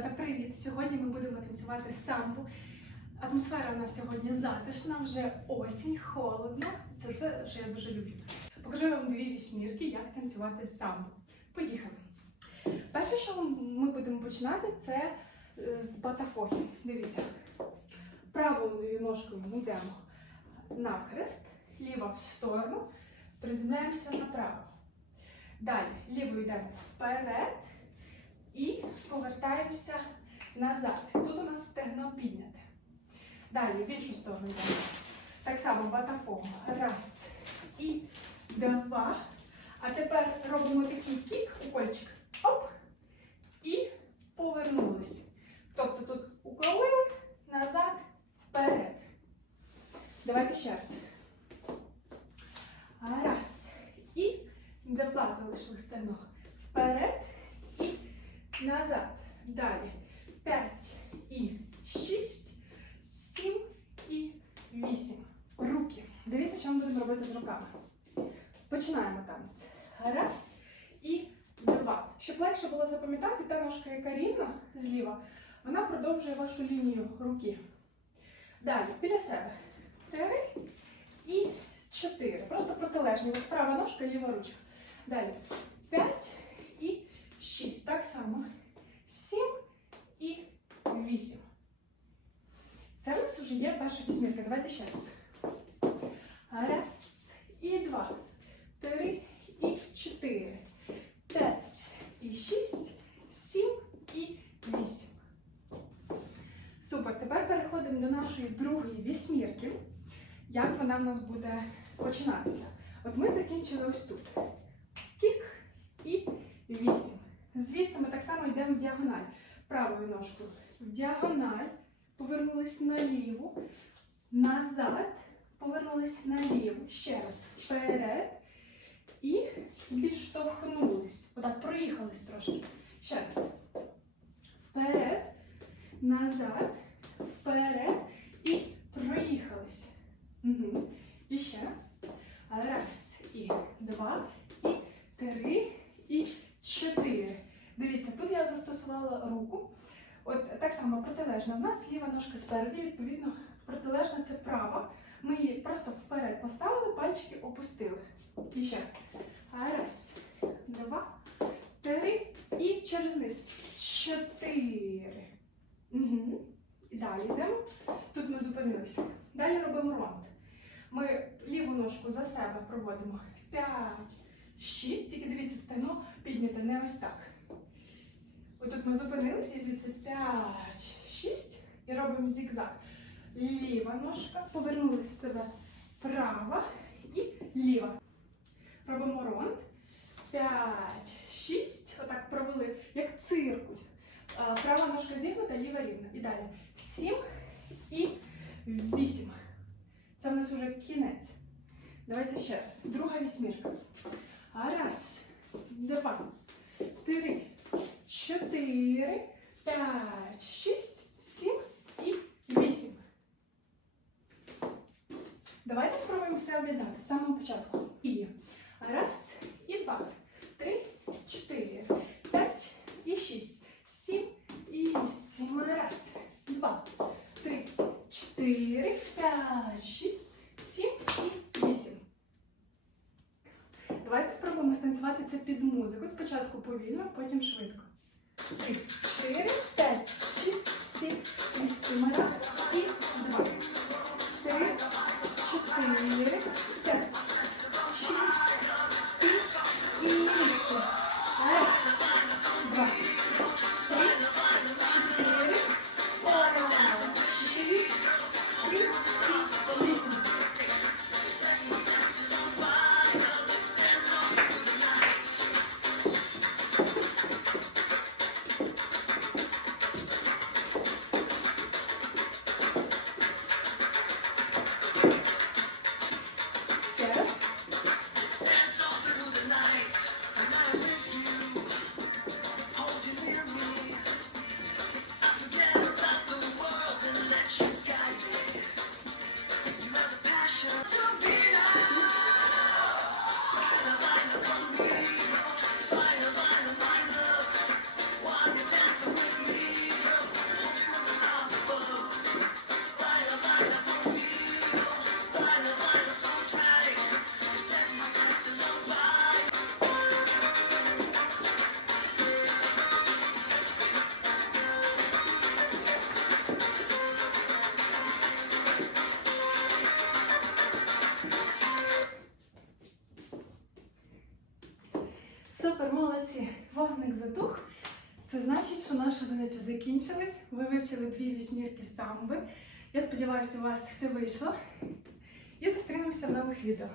Дівчата, привіт! Сьогодні ми будемо танцювати самбу. Атмосфера у нас сьогодні затишна, вже осінь, холодно. Це все, що я дуже люблю. Покажу вам дві вісьмірки, як танцювати самбу. Поїхали! Перше, що ми будемо починати, це е, з батафогі. Дивіться, правою ножкою ми йдемо навхрест, ліва в сторону, приземляємося направо. Далі лівою йдемо вперед і повертаємося назад. Тут у нас стегно підняте. Далі в іншу сторону йдемо. Так само батафом. Раз і два. А тепер робимо такий кік, укольчик. Оп. І повернулись. Тобто тут уколили, назад, вперед. Давайте ще раз. Раз. І два залишили стегно. Вперед і назад. Далі. П'ять і шість, сім і вісім. Руки. Дивіться, що ми будемо робити з руками. Починаємо танець. Раз і два. Щоб легше було запам'ятати, та ножка, яка рівна зліва, вона продовжує вашу лінію руки. Далі, біля себе. Три і чотири. Просто протилежні. От права ножка, ліва ручка. Далі. П'ять і шість. Так само. Сім і вісім. Це в нас вже є перша вісьмірка. Давайте ще раз. Раз і два. Три і чотири. П'ять і шість. Сім і вісім. Супер. Тепер переходимо до нашої другої вісьмірки. Як вона в нас буде починатися? От ми закінчили ось тут. Кік і вісім. Звідси ми так само йдемо в діагональ. Правою ножкою в діагональ, повернулись наліву, назад, повернулись наліву. Ще раз вперед. І відштовхнулись. Отак, проїхались трошки. Ще раз. Вперед, назад, вперед і проїхались. Угу. І ще. Раз, і два, і три, і чотири. Дивіться, тут я застосувала руку. От так само протилежна. У нас ліва ножка спереді, відповідно, протилежна це права. Ми її просто вперед поставили, пальчики опустили. І ще. Раз, два, три і через низ. Чотири. Угу. І далі йдемо. Тут ми зупинилися. Далі робимо ронд. Ми ліву ножку за себе проводимо. П'ять, шість. Тільки дивіться, стегно підняте, не ось так. Отут ми зупинилися і звідси 5, 6 і робимо зігзаг. Ліва ножка, повернули з себе права і ліва. Робимо ронд. 5, 6. Отак провели, як циркуль. Права ножка зігнута, ліва рівна. І далі 7 і 8. Це в нас вже кінець. Давайте ще раз. Друга вісьмірка. Раз, два, три чотири, п'ять, шість, сім і вісім. Давайте спробуємо все об'єднати з самого початку. І раз, і два, три, чотири, п'ять і шість, сім і вісім. Раз, два, три, чотири, п'ять, шість, сім і вісім. Давайте спробуємо станцювати це під музику. Спочатку повільно, потім швидко. Три, чотири, п'ять, шість, сім, вісім. Раз затух, це значить, що наше заняття закінчилось. Ви вивчили дві вісьмірки самби. Я сподіваюся, у вас все вийшло. І зустрінемося в нових відео.